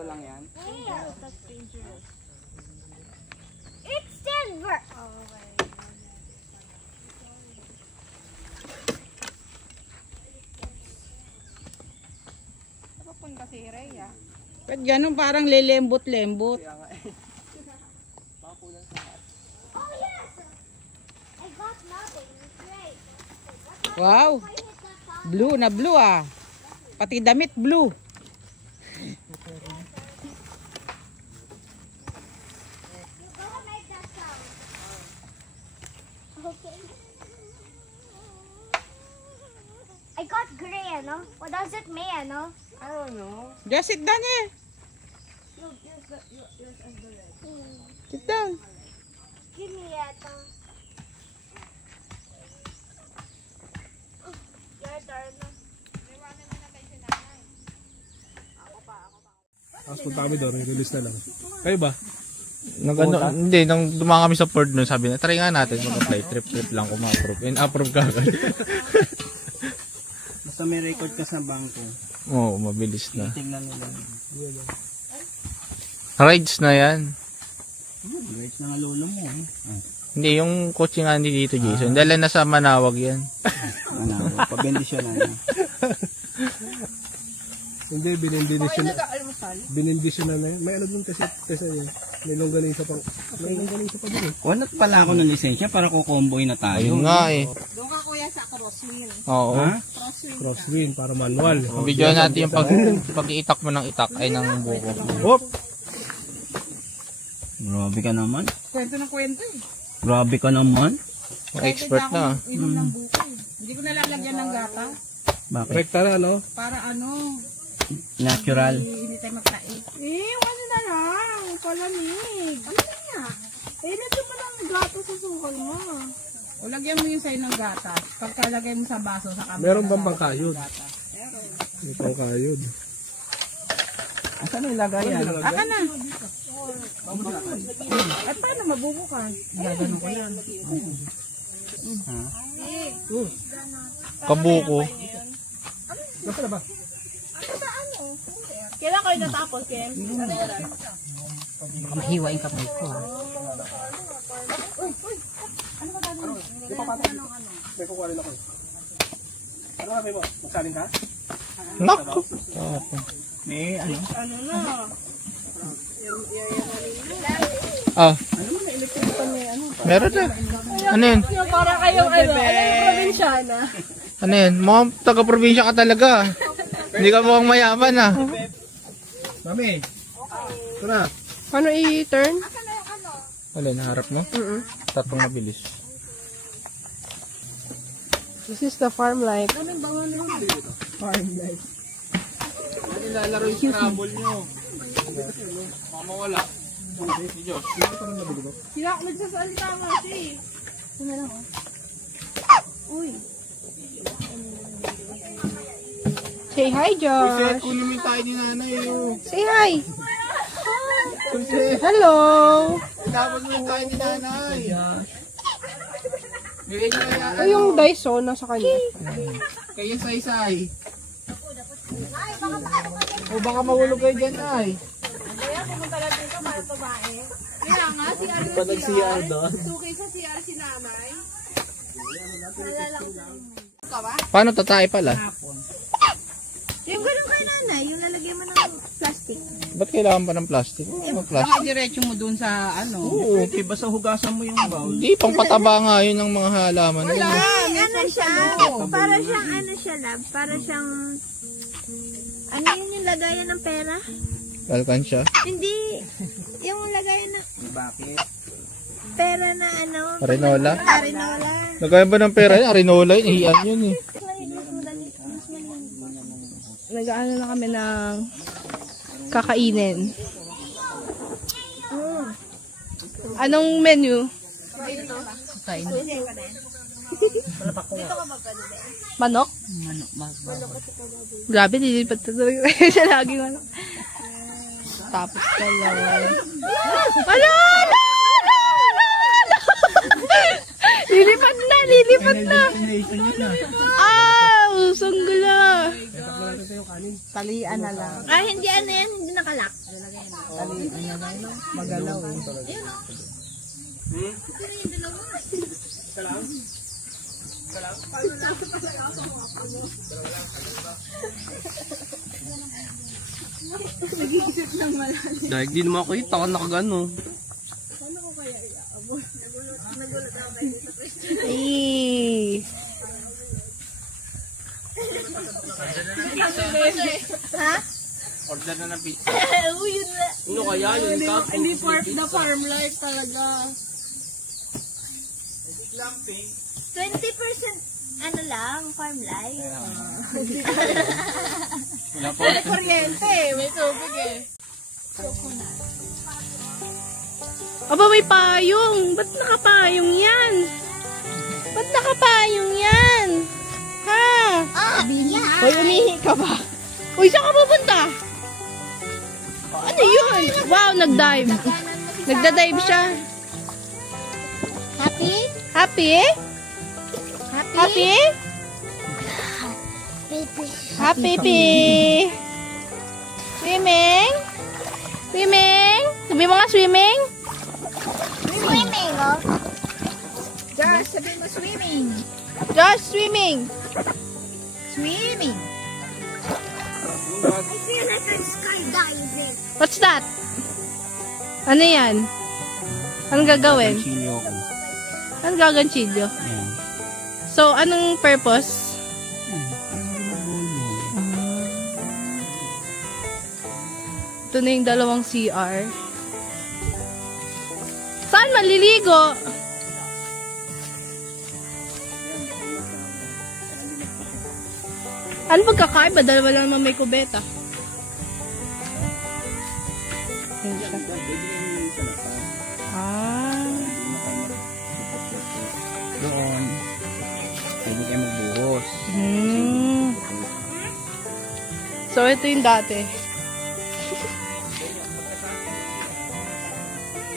bato lang yan. Dangerous, that's dangerous. It's silver! Oh, okay. Papunta si Rhea. Ba't ganun parang lilembot-lembot? Kaya nga eh. Baka kulang sa hat. Oh, yes! I got nothing. It's great. Wow! Blue na blue ah. Pati damit blue. You go and make that sound. Okay. I got gray, ano? What does it mean, ano? I don't know. Just sit down eh. Look, yours is the red. Sit down. Give me that. Your turn. Tapos punta kami doon, release na lang. Kayo ba? Hindi, nung dumaan kami sa port nun, sabi na, try nga natin mag-apply, trip lang kung ma-approve. And approve ka agad. Basta may record ka sa bangko. Oo, mabilis na. Tingnan nila. Rides na yan. Rides na nga lolo mo. Hindi, yung coaching nga hindi dito, Jason. Dala na sa Manawag yan. Ano, pabendisyon na yan. Hindi, binindisyon na yun. May ano dun kasi yun. May longganisa pa. May longganisa pa dun eh. Kunat pala ako ng lisensya para kukomboy na tayo. Ayun nga eh. Doon ka kuya sa crosswind. Oo. Ha? Crosswind para manual. Video natin yung pag-iitak mo ng itak ay ng buko. Hop! Grabe ka naman. Kwento ng kwento eh. Grabe ka naman. Expert na. Inom ng buko eh. Hindi ko nalalagyan ng gata. Bakit? Rekta na, no? Para ano, Natural. hindi tayo magtae. Ano na lang, palamig. Ano na nga? Lagyan mo ng gata sa sukal mo. O lagyan mo yung sa'yo ng gata. Pagkalagay mo sa baso sa kamera. Meron bang pangkayod? May pangkayod. Asan ang ilagay yan? Aka na. At paano mabubukas? Gaganon ko yan. Kabuko. Nasaan na ba? Kailan kayo natapos, Kem? Baka mahiwain kamay ko. May kukuha rin ako eh. Ano kami mo? Magsalin ka? Naku. May ano? Ano na? Ah. Meron na. Ano yun? Yung para kayong ano, probinsyana. Ano yun? Mukhang taga-probinsya ka talaga. Hindi ka mukhang mayaman ah. Mami! Ito na. Paano i-turn? Wala, naharap mo? Tatlong mabilis. This is the farm life. Farm life. Nilalaro yung Scrabble nyo. Mama wala. Diyos. Sila ako nagsasalita nga si. Ano lang oh. Uy. Say hi, Josh. Kunin mo yung tayo ni nanay. Say hi. Hello. Dapat mo yung tayo ni nanay. O yung Daiso nasa kanya. Kaya say-say. O baka mahulog kayo dyan ay. Kaya pumunta lang dito para tumae. Kaya nga, si Arno Pa nag-CR doon. Tukay sa CR si nanay. Paano tatay pala? Yung ganun kay nanay, yung lalagyan mo ng plastic. Ba't kailangan pa ng plastic? Baka diretso mo dun sa ano. Oo. Okay, basta hugasan mo yung bowl. Hindi, pang pataba nga yun ng mga halaman. Ano siya? Para siyang ano siya lab? Para siyang... Ano yun yung lagayan ng pera? Alkansya. Hindi. Yung lagayan ng Bakit? pera na ano? Arinola. Arinola. Nagkaya ba ng pera yun? Arinola yun. Ihian yun eh. Nag-ano na kami ng kakainin. Anong menu? Manok? Grabe, nilipat na tuloy. Siya lagi manok. Tapos ka lang. Ano? Lilipat na! Lilipat na! Sanggula! Ito yung kanin. Talian na lang. Ah, hindi ano yan, hindi nakalak. Talian na lang. Magalaw eh. Dahil di naman ako kita ka nakagano. Ay. Ha? Order na ng pizza. Uy, yun na. Ano kaya yun? Hindi part na farm life talaga. 20% ano lang, farm life. Wala po. May kuryente, may tubig eh. Aba, may payong. Ba't nakapayong yan? Ba't nakapayong yan? Ha? Ah, yeah. Hoy, umihi ka ba? Uy, saan ka pupunta? Ano yun? Wow, nag-dive. Nagda-dive siya. Happy? Happy? Happy? Happy, Pi. Swimming? Swimming? Sabi mo nga swimming? Swimming, oh. Josh, sabi mo swimming. Josh, swimming. Swimming. I feel like I'm skydiving. What's that? Ano yan? Anong gagawin? Sinyo ako. Anong gaganchilyo? Ayan. So, anong purpose? Ito na yung dalawang CR. Saan maliligo? Ano pagkakaiba? Dalawa lang naman may kubeta. Ah. Doon. Pwede kayo magbuhos. So, ito yung dati.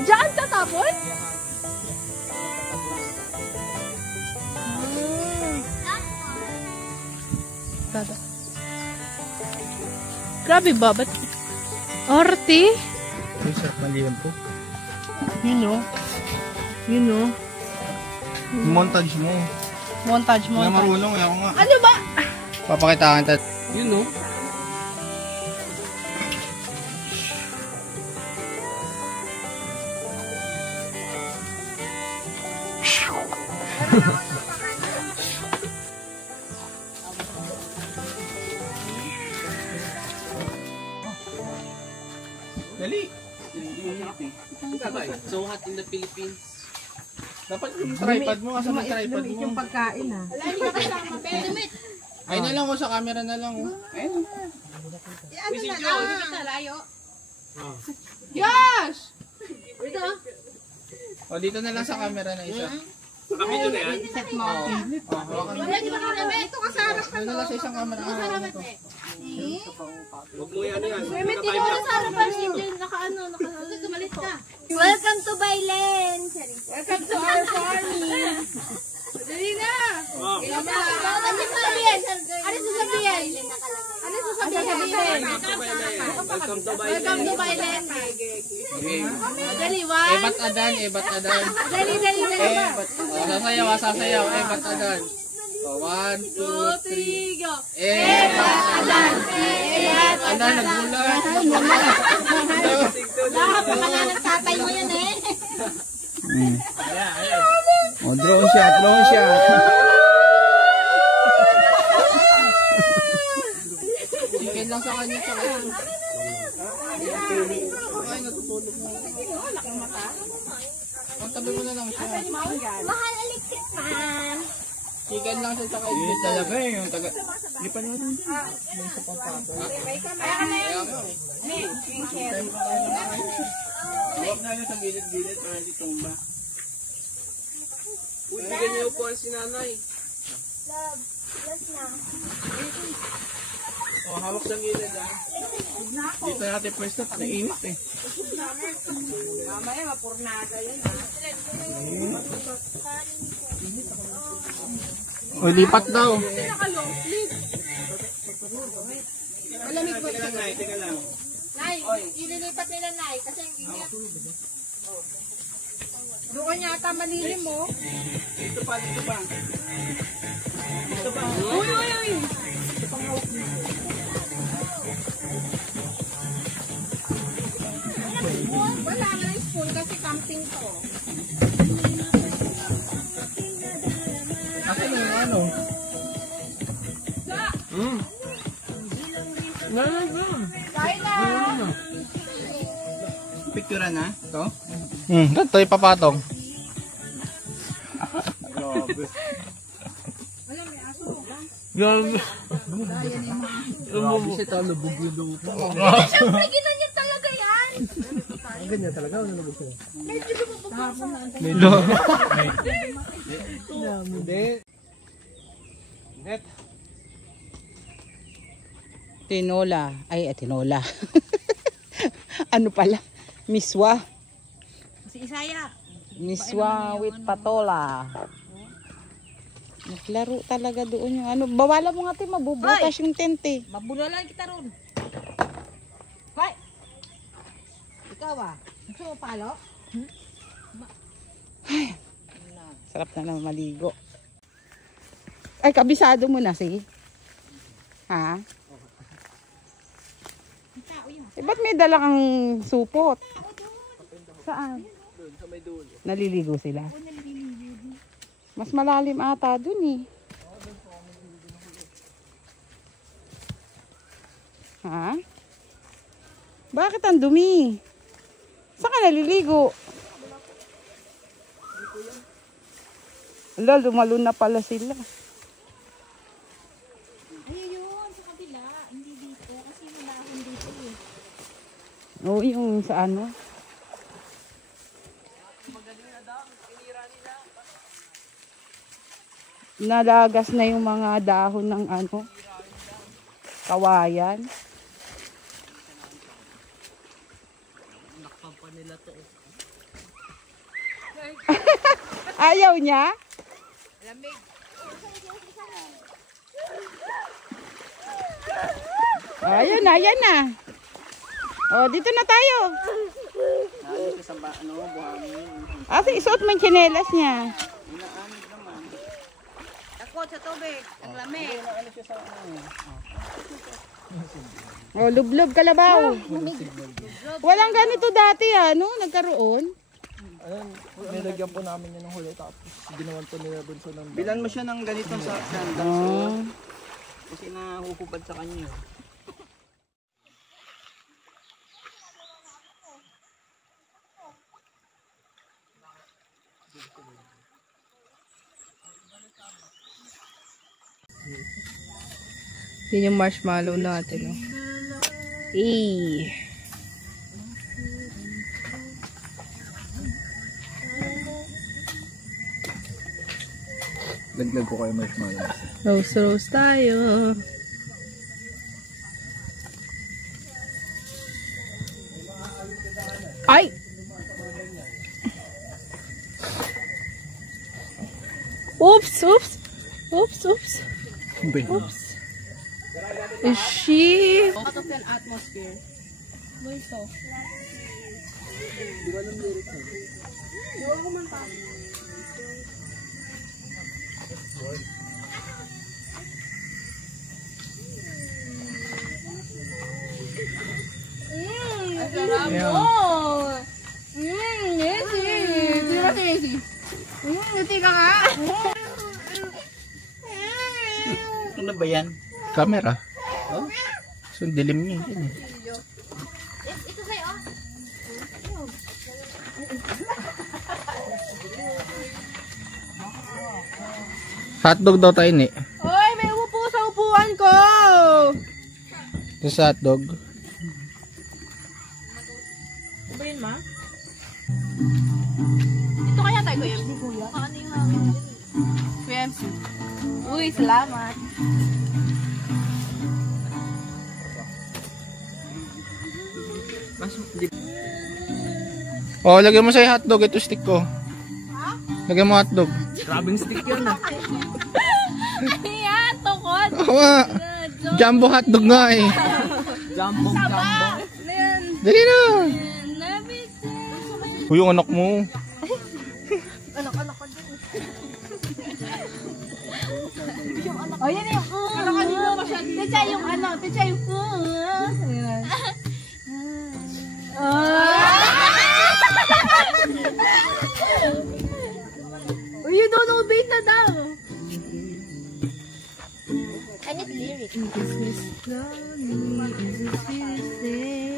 Diyan tatapon? Baba. Grabe ba? Ba't? Orte? Ay, sarap maliwan po. You know. You know. Montage mo. Montage mo. Hindi na marunong, ako nga. Ano ba? Papakitaan tat. Yun no? Dali. So hot in the Philippines. Dapat yung tripod mo, kasama yung tripod mo. Yung pagkain ah. Ay na lang ko sa camera na lang. Oh. Yes! O dito na lang sa camera na isa. Kami doon yan. Ito ka sa harap Doon na lang sa isang camera. Huwag mo yan yan. Dito ka sa harapan. Hindi, naka-ano, tumalit ka. Welcome to Bailen. Welcome to our farming. Dali na. Ano sasabihin? Ano sasabihin? Ano sasabihin? Welcome to Bailen. Welcome to Bailen. Dali, one. Ebat adan, ebat adan. Dali. Ebat. Sasayaw, sasayaw. Ebat adan. So, 1, 2, 3. Go. Ebat adan. Ebat adan, nagmula. Lahat pa nga ng tatay mo yun eh. O, drone shot, drone shot. Chicken lang sa kanya sa kanya. Ay, natutulog na. Pagtabi mo na lang siya. Mahal electric fan. Chicken lang siya sa kanya. Yun talaga eh, yung taga... Lipan mo rin. Huwag na lang sa gilid-gilid para hindi tumba. Uy, bigyan niyo po ang sinanay. Last na. O, hawak sa gilid ah. Dito natin pwesto, nainit eh. Mamaya, mapurnada yan. O, lipat daw. Nay, teka lang. Nay, ililipat nila, Nay. Kasi doon ka yata malilim mo. Dito pa. Uy, uy, uy. Wala na yung spoon kasi camping to. Ako na yung ano. Kain na. Picture na to? Ganito yung papatong. Grabe. Kasi talubog yung lupa. Siyempre, ginanyan talaga yan. Ang ganyan talaga, ano nabog sa'yo? Hindi. Net. Tinola. Ay, tinola. Ano pala? Miswa. Si Isaya. Miswa with patola. Naglaro talaga doon yung ano. Bawalan mo nga, mabubutas yung tente. Mabulalan kita ron. Hoy! Ikaw gusto mo palo? Sarap na naman maligo. Ay, kabisado mo na, sige. Ha? Eh, ba't may dala kang supot? Saan? Naliligo sila? Mas malalim ata dun eh. Ha? Bakit ang dumi? Saan ka naliligo? Ala, lumalun na pala sila. Ayun, sa kabila. Hindi dito. Kasi nilahon dito eh. Oo, yung sa ano. Nalagas na yung mga dahon ng ano, kawayan. Ayaw niya? Ayan na, ayan na. Oh, dito na tayo. Naalis ka sa buhangin. Asuot mo yung tsinelas niya. Inaanod naman. Takot sa tubig. Ang lamig. Oh, lublob kalabaw. Walang ganito dati no? Nagkaroon. Ayan, nilagyan po namin yun ng huli tapos ginawan po nila dun sa nang... Bilan mo siya ng ganito sa sandals. Oh. Kasi nahuhubad sa kanya. Yun yung marshmallow natin. Oh. Laglag ko kayo marshmallow. Roast tayo. Ay! Oops! Oops! Oops! Oops! Oops! Is she? Out of an atmosphere. What is so? Sarap mo! Easy! Di ba si Easy? Ngiti ka nga! Ano ba yan? Camera. Oh? So, dilim niya. Ito sa'yo. Hotdog daw tayo ni. Oy, may upo sa upuan ko! Ito sa hotdog. Ano ba yun, ma? Dito kaya tayo, Kuya MC, Kuya? Ano yung hangin? Kuya MC. Uy, salamat. Oh, lagyan mo sa hotdog. Ito stick ko. Lagyan mo hotdog. Grabbing stick yan Iya, tukod. Oo nga. Jumbo hotdog nga eh. Jambong. Dali na! Uy, yung anak mo. O, yan yung Techa yung ano, techa yung ayan. Uy, you don't know beta daw. I need lyrics.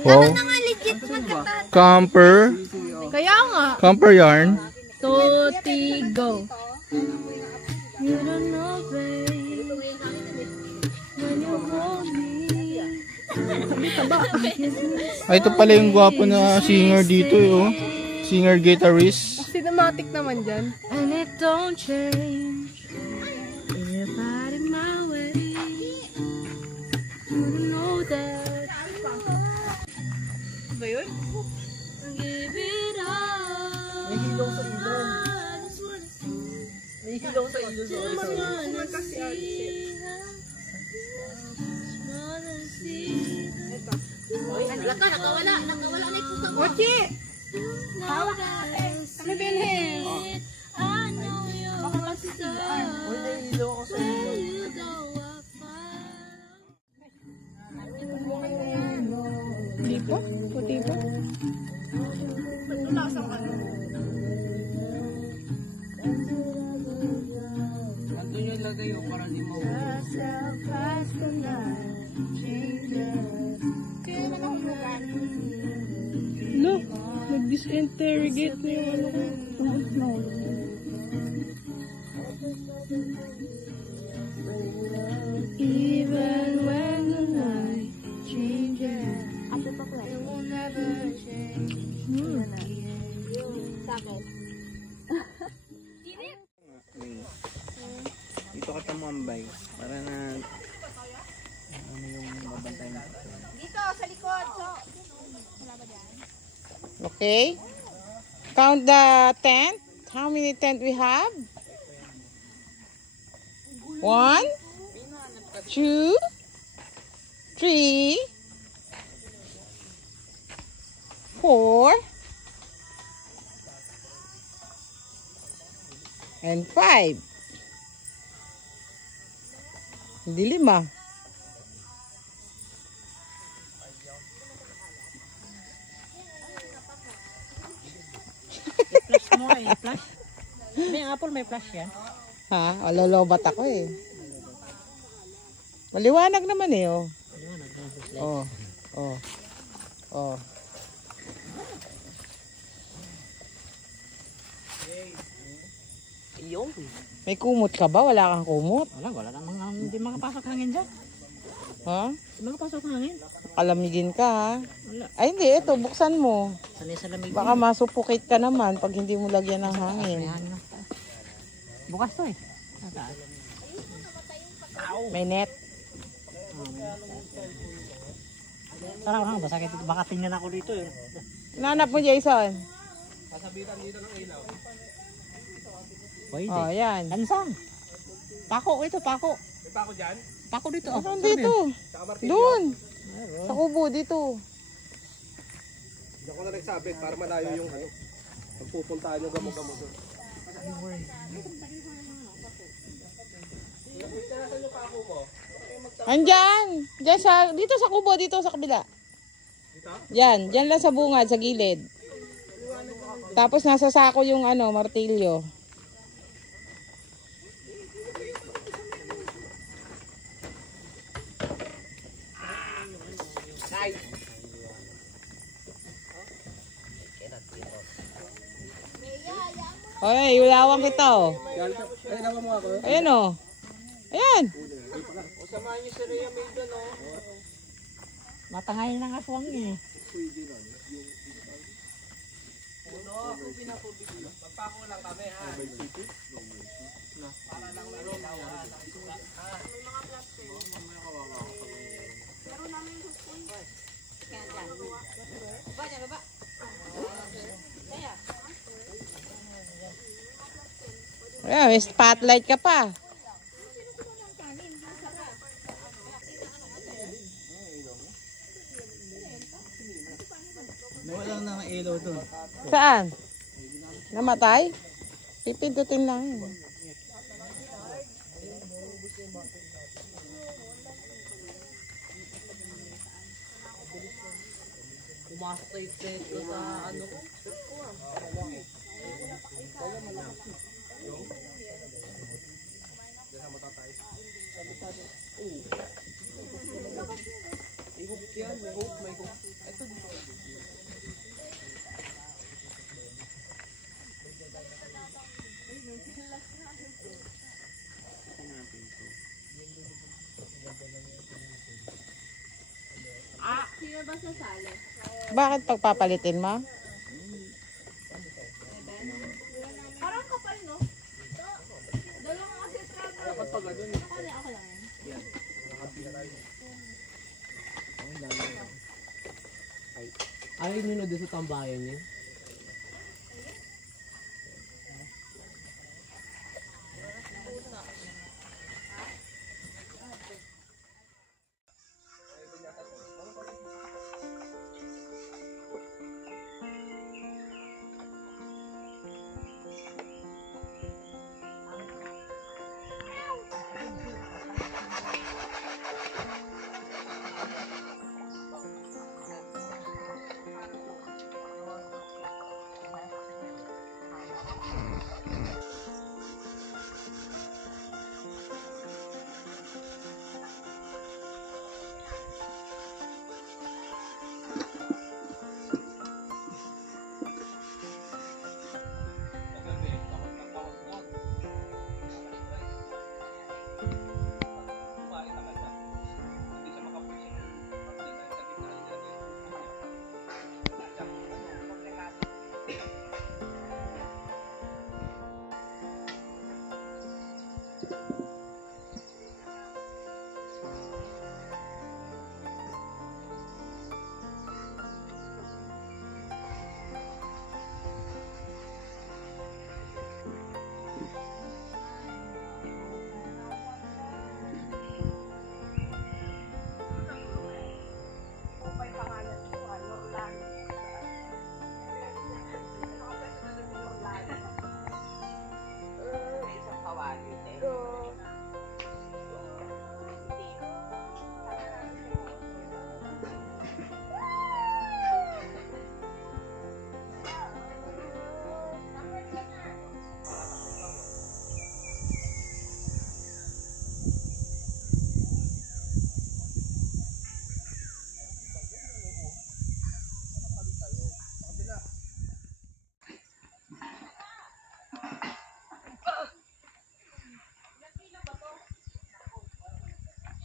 Wow. Nga legit magkata. Camper. Kaya nga. Camper yarn. Toti go. You don't know, babe. When you hold me. Ay, ito pala yung gwapo na singer dito eh, oh. Singer-guitarist. Cinematic naman dyan. And it don't change. Everybody my way. You don't know that. Ba yun? Give it up. May hilaw sa ilo. I just wanna see. May hilaw sa ilo. Sorry. Wanna see. Wanna see. Nakawala na yung puso mo. Ochi! Hawak na natin. Kami bilhin. I know you're a star. Uy, may hilaw ako sa ilo. You know I find. Hindi po? Puti po? Ando yung lagay yung parang di mo. No, nag-disinterrogate na yung ano ko. No. Even when the night changes, it will never change. Dito ka tamambay. Para na ano yung mabantay mo. Dito, sa likod. Okay. Count the tent. How many tent we have? 1, 2, 3, 4, and 5. Hindi 5. Flash mo eh, flash. May apple, may flash yan. Ha? O, lolobat ako eh. Maliwanag naman eh, oh. Oh. Oh. Oh. Yung. May kumot ka ba? Wala kang kumot? Wala namang hindi makapasok hangin dyan. Ha? Hindi makapasok hangin. Kalamigin ka, ha? Wala. Ay, hindi. Ito, buksan mo. Sanay sa lamig. Baka masupukate ka naman pag hindi mo lagyan ng hangin. May hangin na. Bukas to eh. May net. Sarap lang ba? Sakit. Baka tingnan ako dito eh. Nanap mo, Jason. Pwede. Oh, yan. Lansang. Pako ito, pako. May pa ako dyan? Pako dito. Oh. Saan dito? Doon. Sa kubo, dito. Hindi ako na nagsabi para malayo yung ano. Pagpupuntaan yung gamo-gamo doon. Andyan. Diyan sa, dito sa kubo, dito sa kabila. Yan. Diyan lang sa bungad, sa gilid. Tapos nasa sako yung ano, martilyo. Oy, ulawang kita oh. Ay, nawa mo ako. Ayan oh. Ayan. Samahan niyo si Rhea May doon, oh. Matangayin ng aswang eh. Magpako lang kami, ha? Ayan, may spotlight ka pa. Nawala na ang ilaw doon. Saan? Namatay? Pipindutin lang. Pumasok sa extension sa ano ko. Sino ba sasali? Bakit pagpapalitin mo? Parang kapal, no? Dalawang kasi Dapat pag ano ako lang yan. Ayaw nyo na doon sa tambayan niya.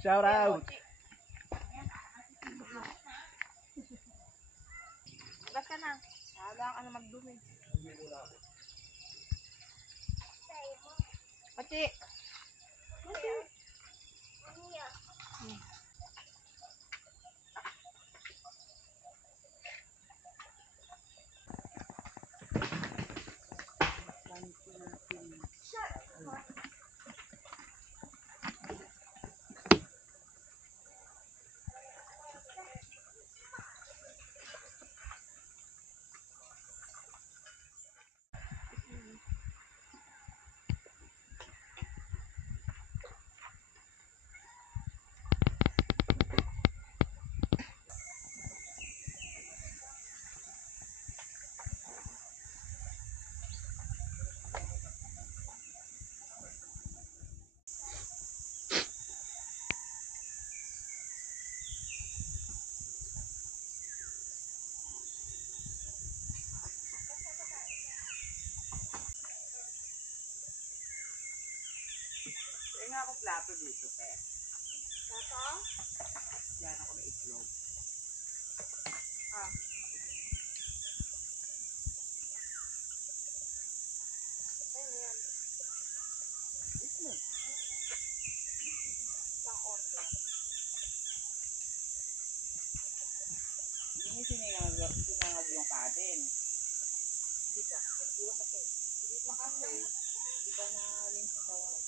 Shout out! Gas ka na. Habang ano magdumi. Pati. Nga ako plato dito, pe. Plato? Yan ako na itlog. Ayun yan. Itlog. Isang order. Hindi mo sinangag yung kaden. Hindi ka. Nagbuwas ako. Hindi pa kasi. Hindi pa na rin sa kawala.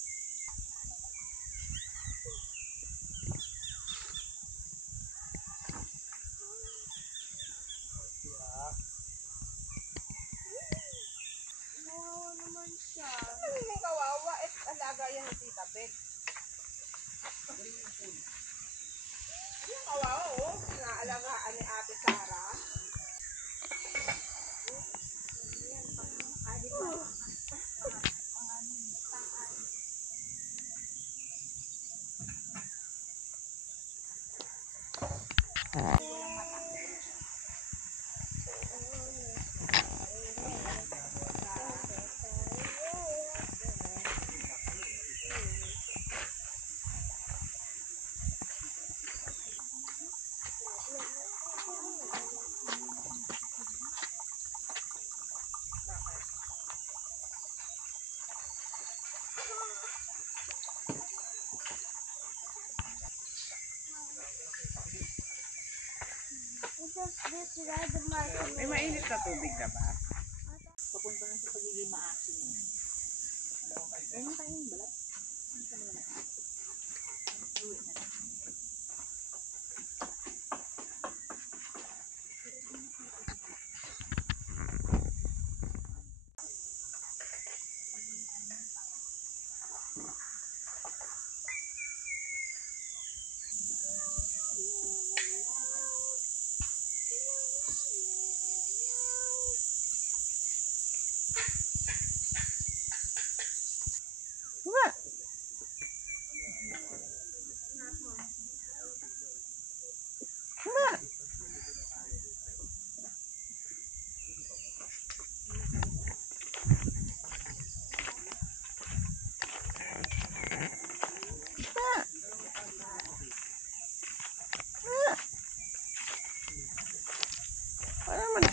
May mainit na tubig ka ba?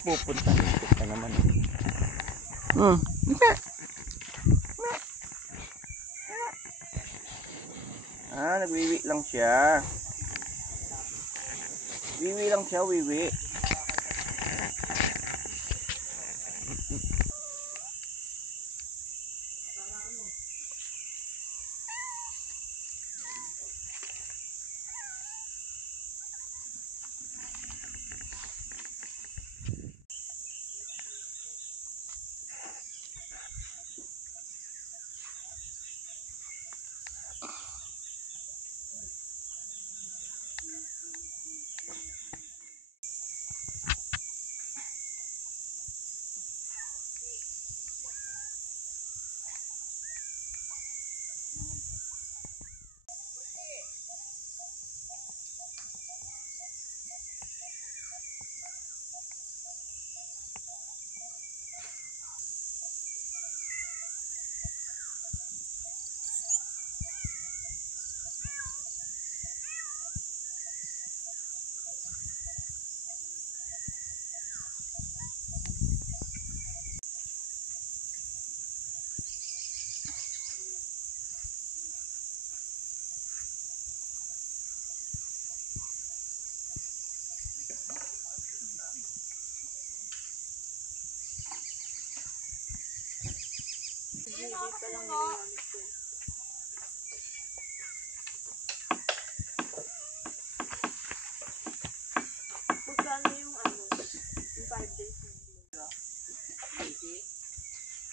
Pupunta dito ka naman. Nagwiwi lang siya. Wiwi lang siya, wiwi. Magkano yung ano? Yung 5 days na nila?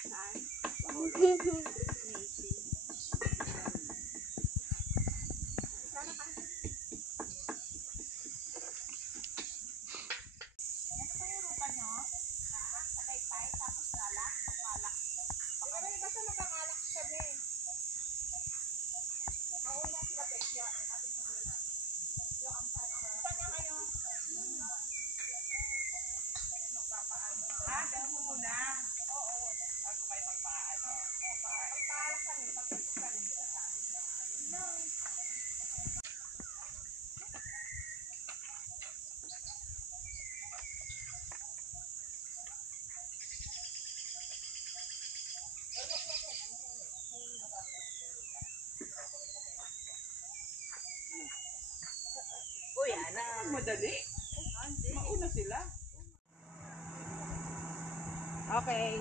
Saan? Madali. Mauna sila. Okay.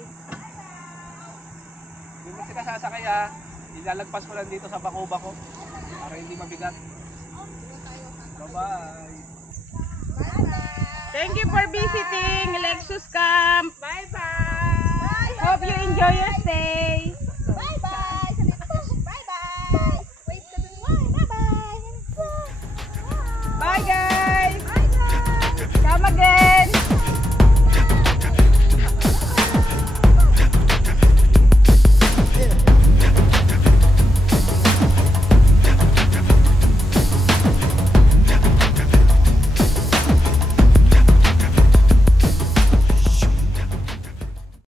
Hindi mo sila sasakay ha. Ilalagpas ko lang dito sa bako-bako para hindi mabigat. Bye-bye. Thank you for visiting Lexus Camp. Bye-bye! Hope you enjoy your stay.